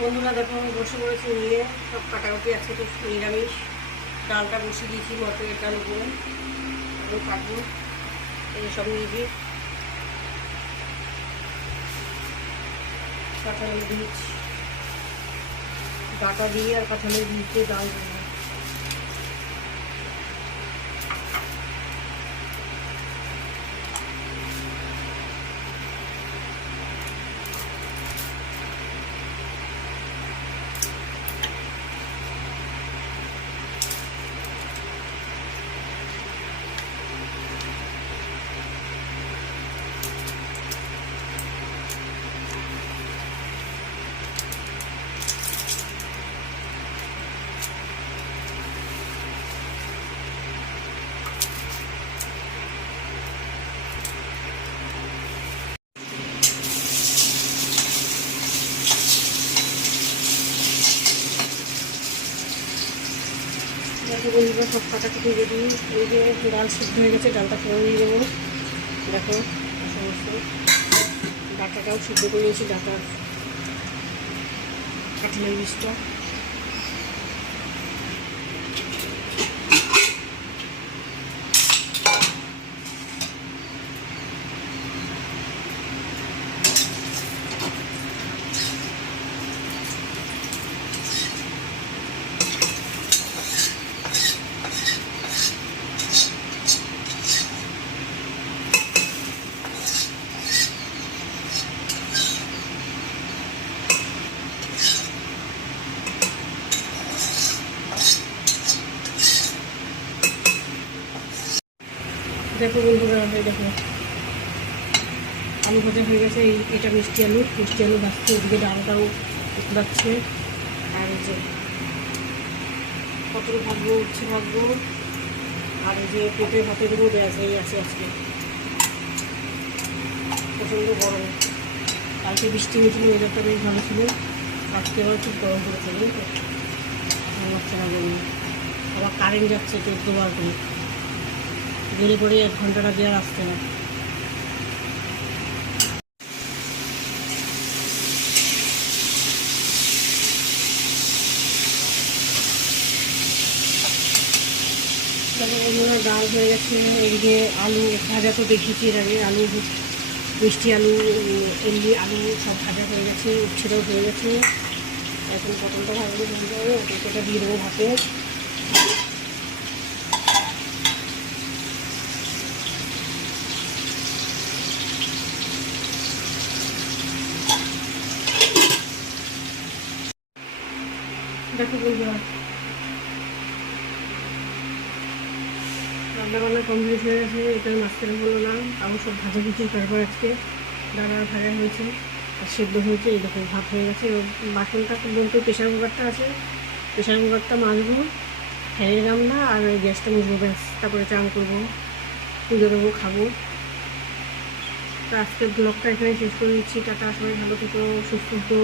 বন্ধুরা দেখো আমি বসে পড়েছি নিয়ে সব কাটাকুটি আছে তো নিরামিষ। ডালটা বসিয়ে দিয়েছি মটরের ডাল করে কাটবো এই সব নিয়েছি। কাঁঠালের বীজ ডাটা দিয়ে আর কাঁঠালের বীজ দিয়ে ডাল দেবো। দেখো বন্ধুরা সব কাটাকুটি রেডি। এই যে ডাল সিদ্ধ হয়ে গেছে, ডালটা ফেলে দিয়ে দেবো। দেখো সমস্ত ডাটাটাও সিদ্ধ করে নিয়েছি, ডাটার কাঁঠালের বীজটা। দেখো বন্ধুরা দেখো আলু ভাজা হয়ে গেছে। এটা মিষ্টি আলু ভাজছে, ওদিকে ডালটাও যাচ্ছে। আর এই যে পটল ভাজবো, উচ্ছে ভাজবো, আর এই যে পেঁপে ভাতে দেবো। ব্যাস এই আছে আজকে। প্রচণ্ড গরম, কালকে বৃষ্টি হয়েছিল, ওয়েদারটা বেশ ভালো ছিল। আজকে আবার খুব গরম পড়েছে, ভালো লাগছে না গরম। আবার কারেন্ট যাচ্ছে 14 বার করে, গেলে পরে 1 ঘন্টাটা দিয়ে আর আসতে না। ডাল হয়ে গেছে। এদিকে আলু ভাজা তো দেখিয়েছি এর আগে, আলু মিষ্টি আলু, এমনি আলু সব ভাজা হয়ে গেছে, উচ্ছেটাও হয়ে গেছে। এখন পটলটা ভাজলে হয়ে যাবে, ওটা দিয়ে দেবো ভাতে। দেখো বন্ধুরা রান্নাবান্না কমপ্লিট হয়ে গেছে। এটা মাঝখানে হলো না, আবার সব ভাজা ভুজি। তারপর আজকে ডাটা ভাজা হয়েছে আর সেদ্ধ হয়েছে। এই দেখো ভাত হয়ে গেছে। বাসনটা পর্যন্ত প্রেশার কুকারটা আছে, প্রেশার কুকারটা মাজবো, ফ্যানের গামলা আর ওই গ্যাসটা মুছবো। ব্যাস, তারপরে চান করবো, পুজো দেবো, খাবো। তো আজকের ব্লগটা এখানে শেষ করে দিচ্ছি। টাটা, সবাই ভালো থেকো, সুস্থ থেকো।